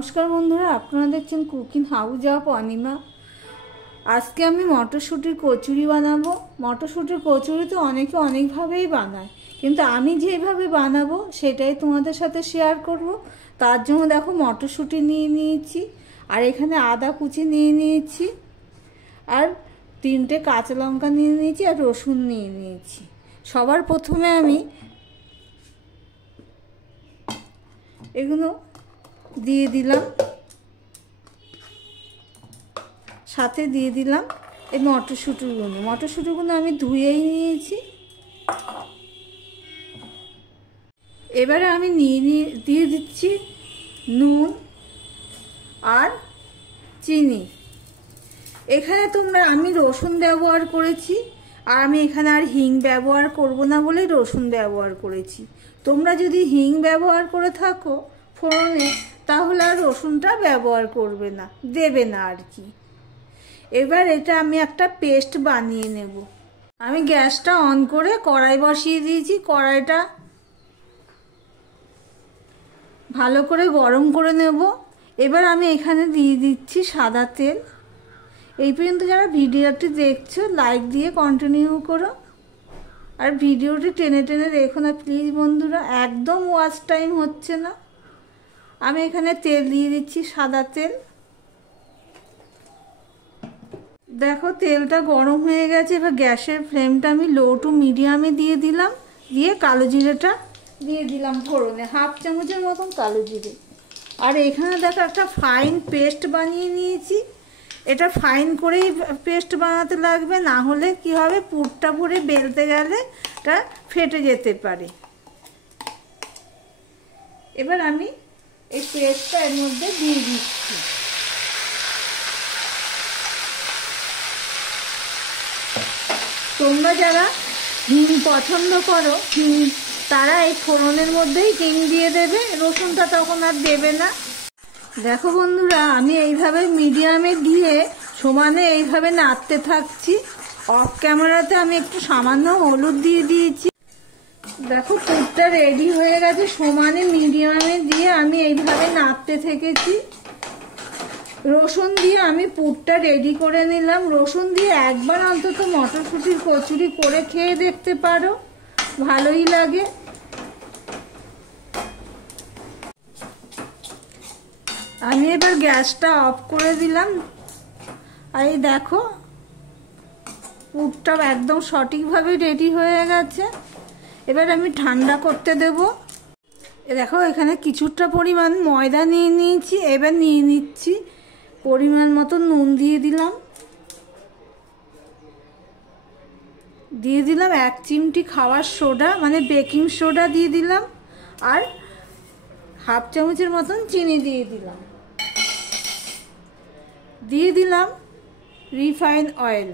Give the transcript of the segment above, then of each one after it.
নমস্কার বন্ধুরা, আপনারা দেখছেন কুকিং হাউস অফ অনিমা। আজকে আমি মটরশুঁটির কচুরি বানাবো। মটরশুঁটির কচুরি তো অনেকে অনেকভাবেই বানায়, কিন্তু আমি যেভাবে বানাবো সেটাই তোমাদের সাথে শেয়ার করব। তার জন্য দেখো মটরশুঁটি নিয়ে নিয়েছি, আর এখানে আদা কুচি নিয়ে নিয়েছি, আর 3টে কাঁচা লঙ্কা নিয়ে নিয়েছি, আর রসুন নিয়ে নিয়েছি। সবার প্রথমে আমি এগুলো দিয়ে দিলাম, সাথে দিয়ে দিলাম এই মটরশুঁটিগুলো আমি ধুয়েই নিয়েছি। এবারে আমি দিয়ে দিচ্ছি নুন আর চিনি। এখানে আমি রসুন ব্যবহার করেছি, আর আমি এখানে আর হিং ব্যবহার করব না বলে রসুন ব্যবহার করেছি। তোমরা যদি হিং ব্যবহার করে থাকো ফোড়নে, তাহলে আর রসুনটা ব্যবহার করবে না, দেবে না আর কি। এবার এটা আমি একটা পেস্ট বানিয়ে নেব। আমি গ্যাসটা অন করে কড়াই বসিয়ে দিয়েছি। কড়াইটা ভালো করে গরম করে নেব। এবার আমি এখানে দিয়ে দিচ্ছি সাদা তেল। এই পর্যন্ত যারা ভিডিওটি দেখছো লাইক দিয়ে কন্টিনিউ করো, আর ভিডিওটি টেনে টেনে দেখো না প্লিজ বন্ধুরা, একদম ওয়াচ টাইম হচ্ছে না। আমি এখানে তেল দিয়ে দিচ্ছি, সাদা তেল। দেখো তেলটা গরম হয়ে গেছে। এবার গ্যাসের ফ্লেমটা আমি লো টু মিডিয়ামে দিয়ে দিলাম। দিয়ে কালো জিরেটা দিয়ে দিলাম ফোড়নে, 1/2 চামচের মতন কালো জিরে। আর এখানে দেখো একটা ফাইন পেস্ট বানিয়ে নিয়েছি। এটা ফাইন করেই পেস্ট বানাতে লাগবে, না হলে কি হবে, পুরটা ভরে বেলতে গেলে এটা ফেটে যেতে পারে। এবার আমি এই পেস্টটা এর মধ্যে দিয়ে দিচ্ছি। তোমরা যারা হিং পছন্দ করো তারা এই ফোড়নের মধ্যেই হিং দিয়ে দেবে, রসুনটা তখন আর দেবে না। দেখো বন্ধুরা, আমি এইভাবে মিডিয়ামে দিয়ে সমানে এইভাবে নাড়তে থাকছি। অফ ক্যামেরাতে আমি একটু সামান্য হলুদ দিয়ে দিয়েছি। দেখো পুরটা রেডি হয়ে গেছে। সমানে মিডিয়ামে দিয়ে আমি এইভাবে নাড়তে থেকেছি। রসুন দিয়ে আমি পুরটা রেডি করে নিলাম। রসুন দিয়ে একবার অন্তত মটরশুঁটির কচুরি করে খেয়ে দেখতে পারো, ভালোই লাগে। আমি এবার গ্যাসটা অফ করে দিলাম। আর এই দেখো পুরটা একদম সঠিকভাবে রেডি হয়ে গেছে। এবার আমি ঠান্ডা করতে দেব। দেখো এখানে কিছুটা পরিমাণ ময়দা নিয়ে নিয়েছি। এবার নিয়ে নিচ্ছি পরিমাণ মতো নুন দিয়ে দিলাম। 1 চিমটি খাওয়ার সোডা মানে বেকিং সোডা দিয়ে দিলাম, আর 1/2 চামচের মতন চিনি দিয়ে দিলাম। দিয়ে দিলাম রিফাইন অয়েল।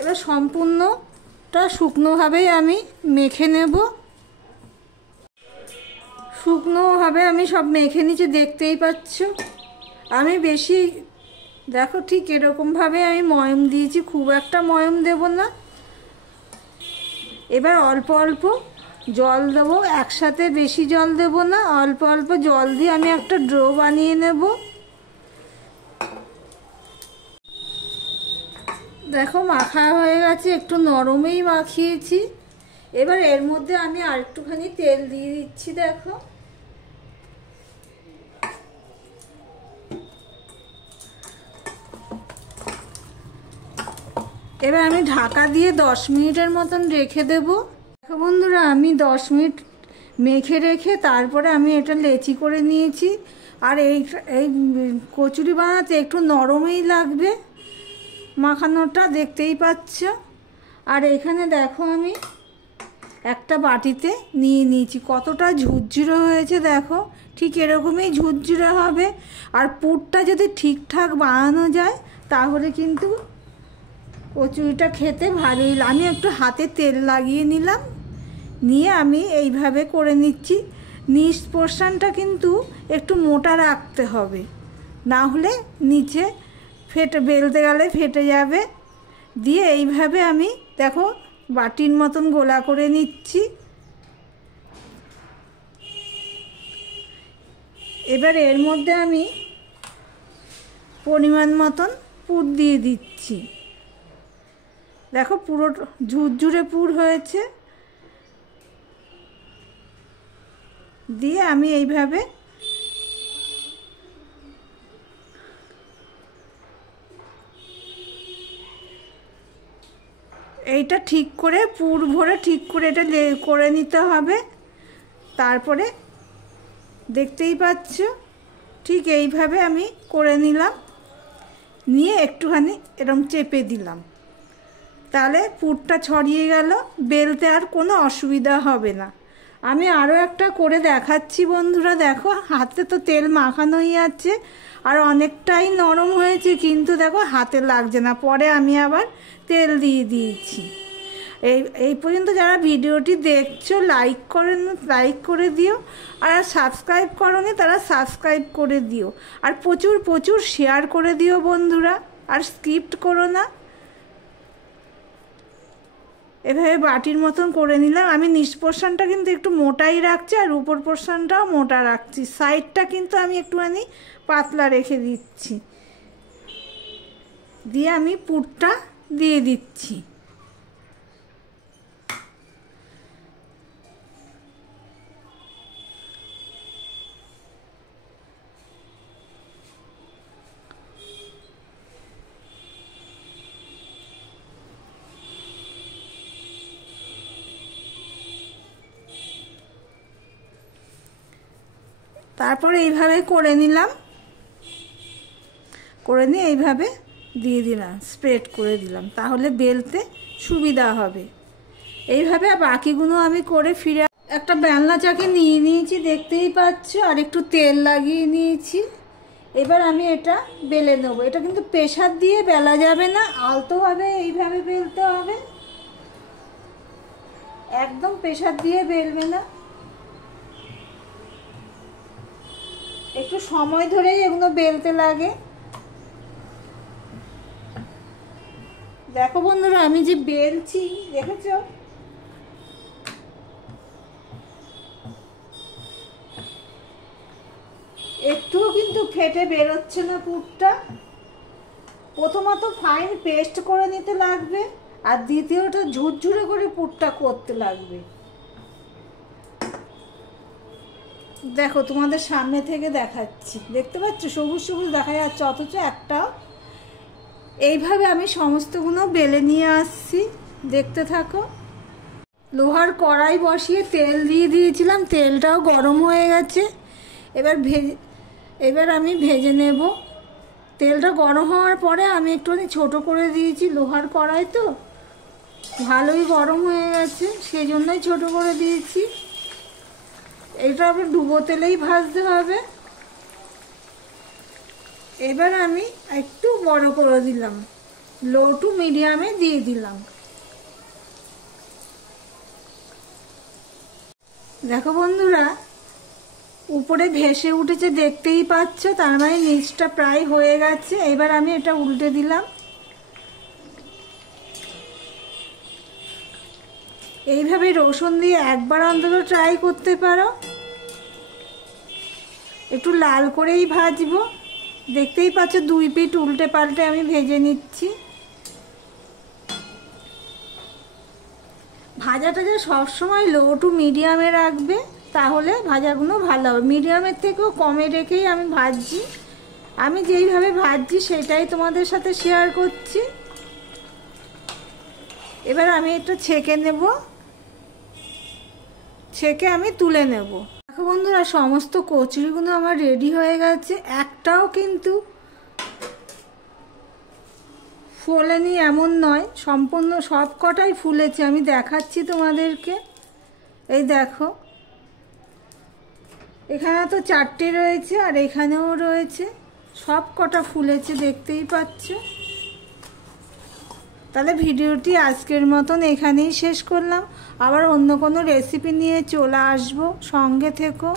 এবার সম্পূর্ণটা শুকনোভাবেই আমি মেখে নেব। শুকনোভাবে আমি সব মেখে নিচ্ছি, দেখতেই পাচ্ছ। আমি বেশি দেখো ঠিক এরকমভাবে আমি ময়ম দিয়েছি, খুব একটা ময়ম দেব না। এবার অল্প অল্প জল দেবো, একসাথে বেশি জল দেব না, অল্প অল্প জল দিয়ে আমি একটা ডো বানিয়ে নেব। দেখো মাখা হয়ে গেছে, একটু নরমেই মাখিয়েছি। এবার এর মধ্যে আমি আরেকটুখানি তেল দিয়ে দিচ্ছি। দেখো এবার আমি ঢাকা দিয়ে 10 মিনিটের মতন রেখে দেব। দেখো বন্ধুরা, আমি 10 মিনিট মেখে রেখে তারপরে আমি এটা লেচি করে নিয়েছি। আর এই কচুরি বানাতে একটু নরমই লাগবে মাখানোটা, দেখতেই পাচ্ছ। আর এখানে দেখো আমি একটা বাটিতে নিয়ে নিয়েছি। কতটা ঝুরঝুরে হয়েছে দেখো, ঠিক এরকমই ঝুরঝুরে হবে। আর পুরটা যদি ঠিকঠাক বানানো যায় তাহলে কিন্তু কচুরিটা খেতে ভালোই। আমি একটু হাতে তেল লাগিয়ে নিলাম, নিয়ে আমি এইভাবে করে নিচ্ছি। নিচ পোর্শনটা কিন্তু একটু মোটা রাখতে হবে, না হলে নিচে বেলতে গেলে ফেটে যাবে। দিয়ে এইভাবে আমি দেখো বাটির মতন গোলা করে নিচ্ছি। এবার এর মধ্যে আমি পরিমাণ মতন পুর দিয়ে দিচ্ছি। দেখো পুরো ঝুরঝুরে পুর হয়েছে। দিয়ে আমি এইভাবে এইটা ঠিক করে পুর ভরে ঠিক করে এটা করে নিতে হবে। তারপরে দেখতেই পাচ্ছ ঠিক এইভাবে আমি করে নিলাম, নিয়ে একটুখানি এরকম চেপে দিলাম, তাহলে পুরটা ছড়িয়ে গেল, বেলতে আর কোনো অসুবিধা হবে না। আমি আরও একটা করে দেখাচ্ছি বন্ধুরা। দেখো হাতে তো তেল মাখানোই আছে আর অনেকটাই নরম হয়েছে, কিন্তু দেখো হাতে লাগছে না। পরে আমি আবার তেল দিয়ে দিয়েছি। এই পর্যন্ত যারা ভিডিওটি দেখছো লাইক করে দিও, আর সাবস্ক্রাইব করোনি তারা সাবস্ক্রাইব করে দিও, আর প্রচুর প্রচুর শেয়ার করে দিও বন্ধুরা, আর স্কিপ্ট করো না। এভাবে বাটির মতন করে নিলাম। আমি নিচ পোর্শনটা কিন্তু একটু মোটাই রাখছি আর উপর পোর্শনটাও মোটা রাখছি, সাইডটা কিন্তু আমি একটুখানি পাতলা রেখে দিচ্ছি। দিয়ে আমি পুরটা দিয়ে দিচ্ছি। তারপরে এইভাবে করে নিলাম, করে নিয়ে এইভাবে দিয়ে দিলাম, স্প্রেড করে দিলাম, তাহলে বেলতে সুবিধা হবে। এইভাবে বাকিগুলো আমি করে ফিরে একটা বেলনা চাকি নিয়ে নিয়েছি, দেখতেই পাচ্ছ, আর একটু তেল লাগিয়ে নিয়েছি। এবার আমি এটা বেলে নেবো। এটা কিন্তু প্রেসার দিয়ে বেলা যাবে না, আলতোভাবে এইভাবে বেলতে হবে, একদম প্রেসার দিয়ে বেলবে না। একটু সময় ধরেই এগুলো বেলতে লাগে। দেখো বন্ধুরা আমি যে বেলছি, দেখেছো? একটুও কিন্তু ফেটে বেরোচ্ছে না পুরটা। প্রথমত ফাইন পেস্ট করে নিতে লাগবে, আর দ্বিতীয়টা ঝুরঝুরে করে পুরটা করতে লাগবে। দেখো তোমাদের সামনে থেকে দেখাচ্ছি, দেখতে পাচ্ছ সবুজ সবুজ দেখা যাচ্ছে, অথচ একটাও। এইভাবে আমি সমস্তগুলো বেলে নিয়ে আসছি, দেখতে থাকো। লোহার কড়াই বসিয়ে তেল দিয়ে দিয়েছিলাম, তেলটাও গরম হয়ে গেছে। এবার আমি ভেজে নেব। তেলটা গরম হওয়ার পরে আমি একটুখানি ছোটো করে দিয়েছি, লোহার কড়াই তো ভালোই গরম হয়ে গেছে, সেই জন্যই ছোটো করে দিয়েছি। এটা আবার ডুবো তেলেই ভাজতে হবে। এবার আমি একটু বড় করে দিলাম, লো টু মিডিয়ামে দিয়ে দিলাম। দেখো বন্ধুরা উপরে ভেসে উঠেছে, দেখতেই পাচ্ছ, তার মানে নিচটা প্রায় হয়ে গেছে। এবার আমি এটা উল্টে দিলাম। এইভাবে রসুন দিয়ে একবার অন্তত ট্রাই করতে পারো। একটু লাল করেই ভাজবো, দেখতেই পাচ্ছ দুই পিঠ উল্টে পাল্টে আমি ভেজে নিচ্ছি। ভাজাটা যে সবসময় লো টু মিডিয়ামে রাখবে, তাহলে ভাজাগুলো ভালো হবে। মিডিয়ামের থেকেও কমে রেখেই আমি ভাজছি। আমি যেইভাবে ভাজছি সেটাই তোমাদের সাথে শেয়ার করছি। এবার আমি একটু ছেঁকে নেব, ছেঁকে আমি তুলে নেব। দেখো বন্ধুরা সমস্ত কচুরিগুলো আমার রেডি হয়ে গেছে। একটাও কিন্তু ফোলেনি এমন নয়, সম্পূর্ণ সব কটাই ফুলেছে। আমি দেখাচ্ছি তোমাদেরকে, এই দেখো এখানে তো 4টে রয়েছে আর এখানেও রয়েছে, সব কটা ফুলেছে, দেখতেই পাচ্ছ। তাহলে ভিডিওটি আজকের মতন এখানেই শেষ করলাম। আবার অন্য কোনো রেসিপি নিয়ে চলে আসবো, সঙ্গে থেকো।